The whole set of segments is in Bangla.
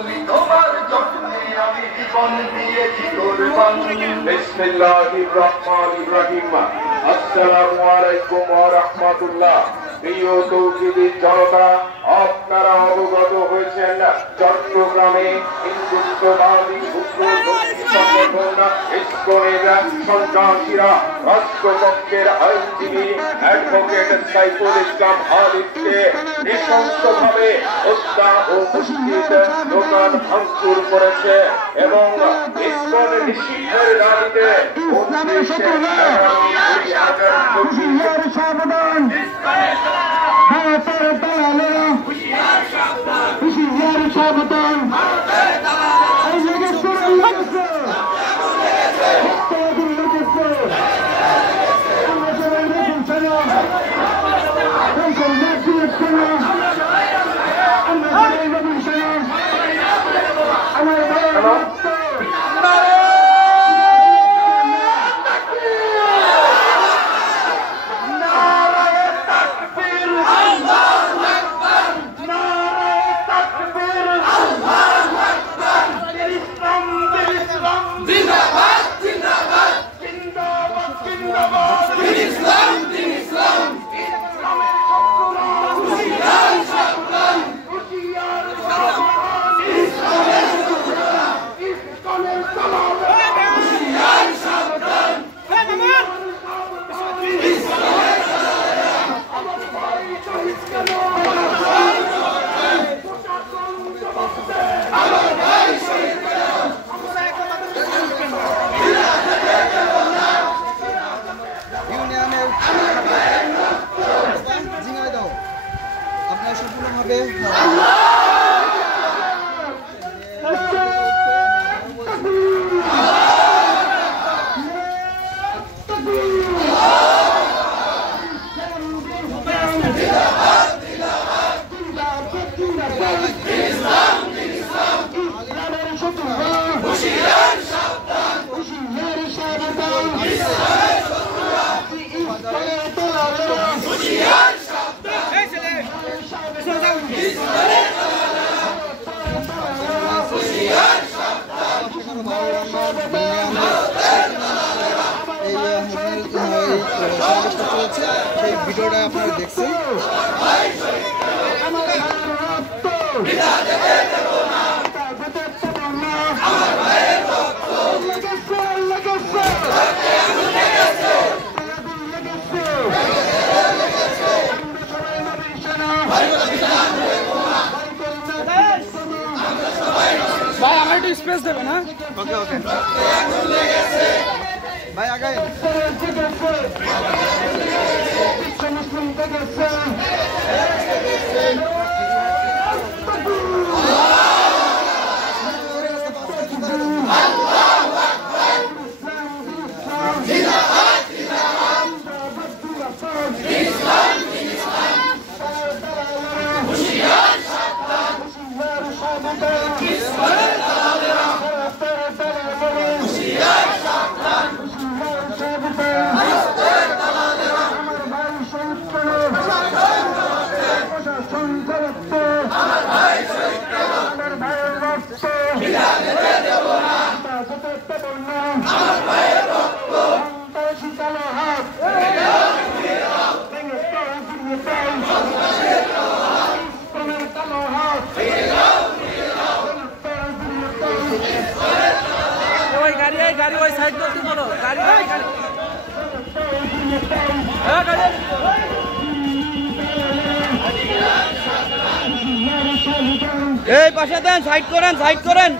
বলি তোমার জন্যে আমি জীবন দিয়েছি কুরবান। বিসমিল্লাহির রহমানির রহিম। আসসালামু আলাইকুম ওয়া রাহমাতুল্লাহ। প্রিয় তৌহিদি জনতা, আপনারা অবগত হয়েছেন চট্টগ্রামে হিন্দুত্ববাদী উগ্রপন্থী সংগঠন ইসকনের সন্ত্রাসীরা রাষ্ট্রপক্ষের আইনজীবী অ্যাডভোকেট সাইফুল ইসলাম খালিদকে নৃশংসভাবে হত্যা ও মুষ্টিত দোকান ভাঙচুর করেছে এবং ইসকন নিষিদ্ধের দাবিতে সেই ভিডিওটা আপনারা দেখছেন। ভাই আমার একটু স্পেস দেবেন। হ্যাঁ, ওকে ওকে ভাই আগায়। গাড়ি ওই সাইড করতে বলো। গাড়ি গাড়ি গাড়ি হ্যাঁ গাড়ি এই পাশে দেন, সাইড করেন, সাইড করেন।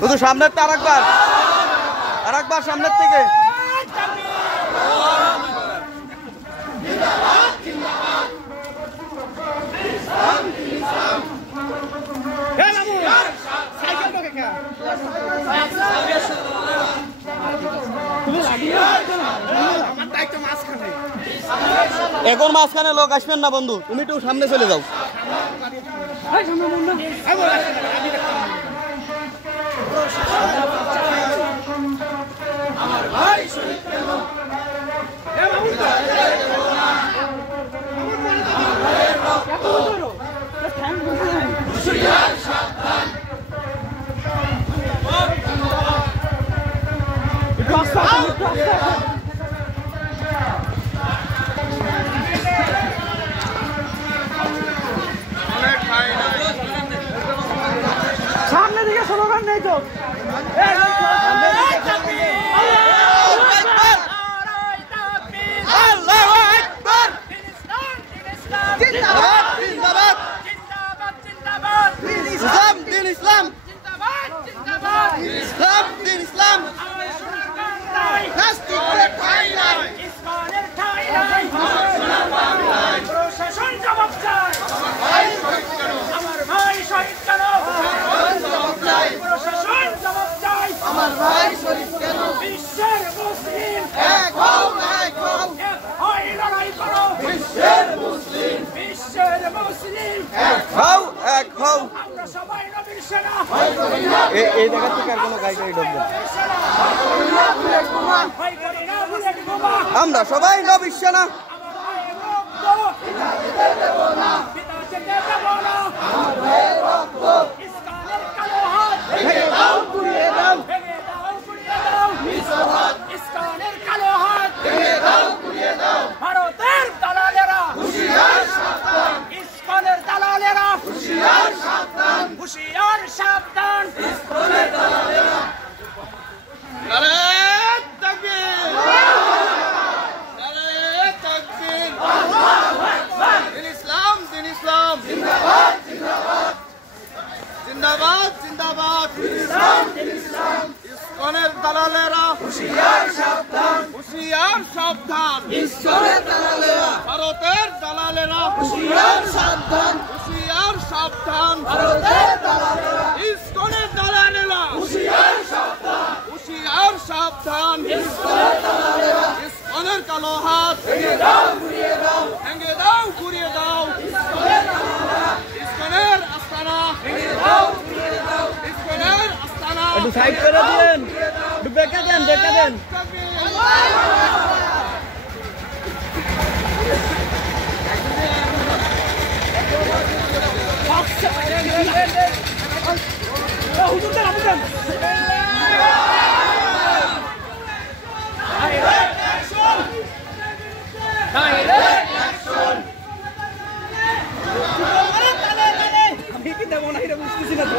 শুধু সামনের তো আরেকবার সামনের থেকে এখন মাঝখানে লোক আসবেন না বন্ধু, তুমি একটু সামনে চলে যাও। সামনে দিকে স্লোগান নেই তো। এই জায়গা থেকে আর কোনো গাড়ি ঢুকবে না, আমরা সবাই নবীর সেনা। ভারতের দালালেরা ইসকনের দালালেরা হুঁশিয়ার সাবধান, হুঁশিয়ার সাবধান। জিন্দাবাদ জিন্দাবাদ, ইসকনের দালালেরা হুঁশিয়ার সাবধান, হুঁশিয়ার সাবধান। ভারতের দালালেরা হুঁশিয়ার সাবধান, হুঁশিয়ার সাবধান। ইসকনের দালালেরা হুঁশিয়ার সাবধান, হুঁশিয়ার সাবধান। ইসকনের কালো হাত ভেঙে দাও, ঘুরিয়ে দাও, ভেঙে দাও, ঘুরিয়ে দাও। ইসকনের আস্তানা ভেঙে দাও, ঘুরিয়ে দাও। ইসকনের আস্তানা একটু সাইড করে দেন, একটু বেঁকে দেন, বেঁকে দেন। আমি কি দেবো না, এটা বুঝতেছি না তো।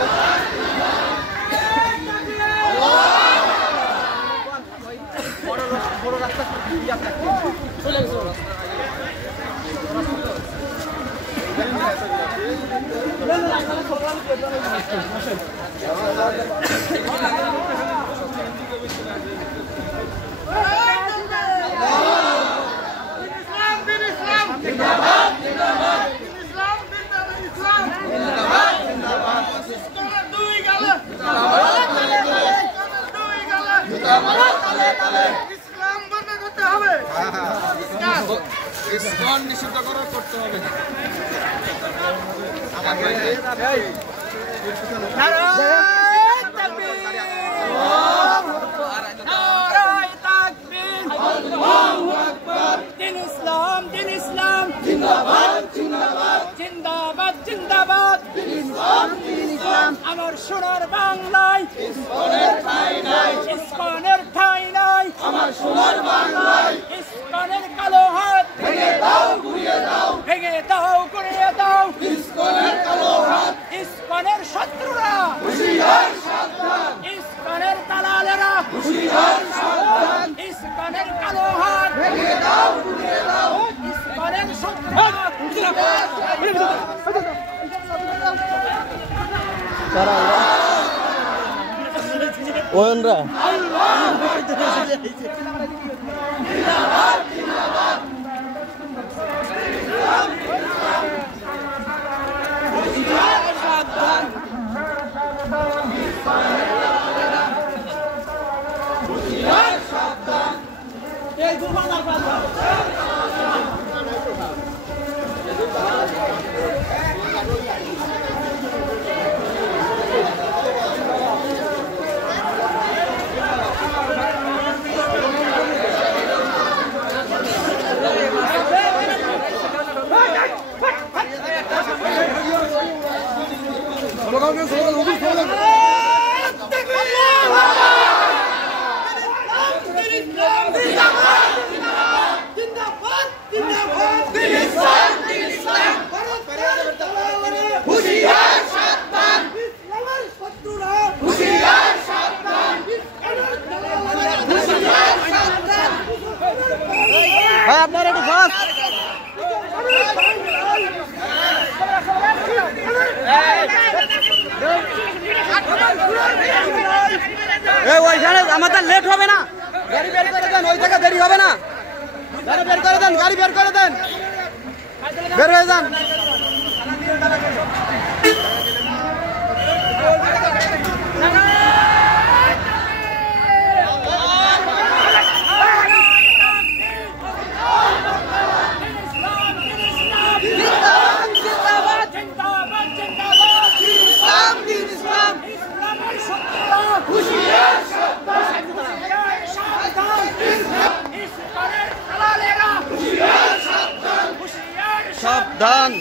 বড় রাস্তা ইসলাম নিষিদ্ধ করা করতে হবে। দিন ইসলাম জিন্দাবাদ জিন্দাবাদ জিন্দাবাদ আমার সোনার বাংলায় ইসকনের ঠাঁই নাই আমার সোনার বাংলায় ইসকনের কালো হাত ভেঙে দাও গুড়িয়ে দাও ইসকনের কালো হাত ইসকনের শত্রুরা হুঁশিয়ার সাবধান ইসকনের দালালেরা হুঁশিয়ার সাবধান ইসকনের কালো হাত ভেঙে দাও গুড়িয়ে দাও ইসকনের শত্রুরা ওনরা আপনার একটু ফাস্ট ওইখানে আমাদের লেট হবে না, গাড়ি বের করে দেন, ওই জায়গায় দেরি হবে না, গাড়ি বের করে দেন, গাড়ি বের করে দেন, বের হয়ে যান। সাবধান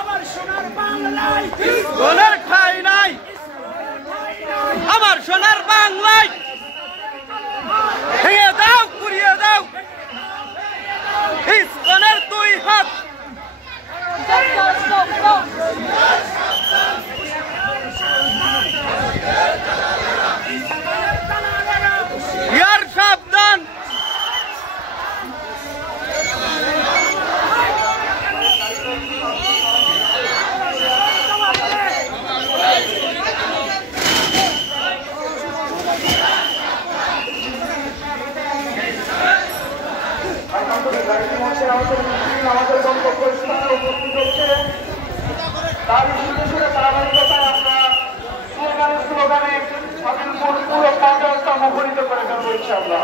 আমার সোনার বাংলায় ইসকনের ঠাঁই নাই, আমার সোনার বাংলায় ভেঙে দাও পুড়িয়ে দাও ইসকনের দুই হাত। ইয়ার সাবধান আমাদের গন্তব্য স্থানে উপস্থিত হচ্ছে, তার সুরে ধারাবাহিকতায় আমরা স্লোগানে পুরো পঞ্চায়েতটা মুখরিত করে ফেলবো ইনশাআল্লাহ।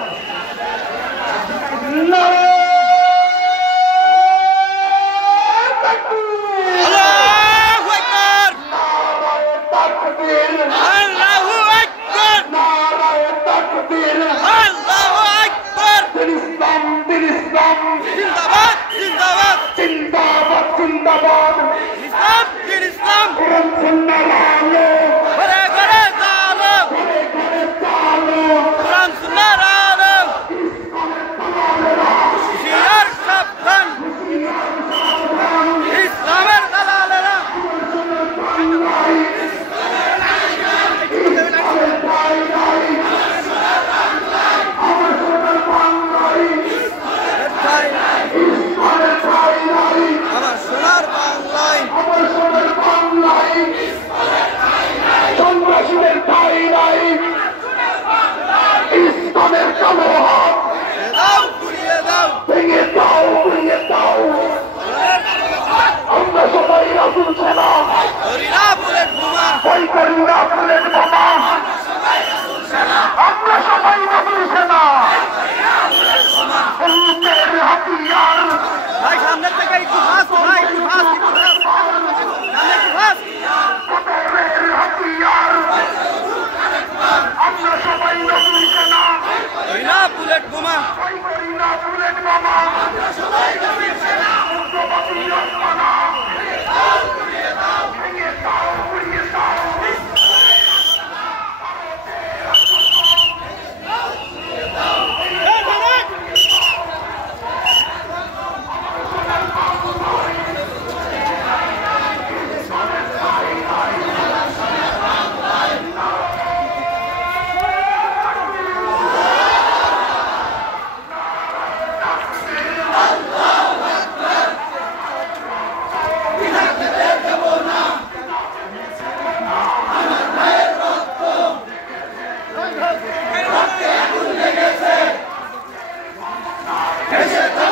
আমার সোনার বাংলায় দেশে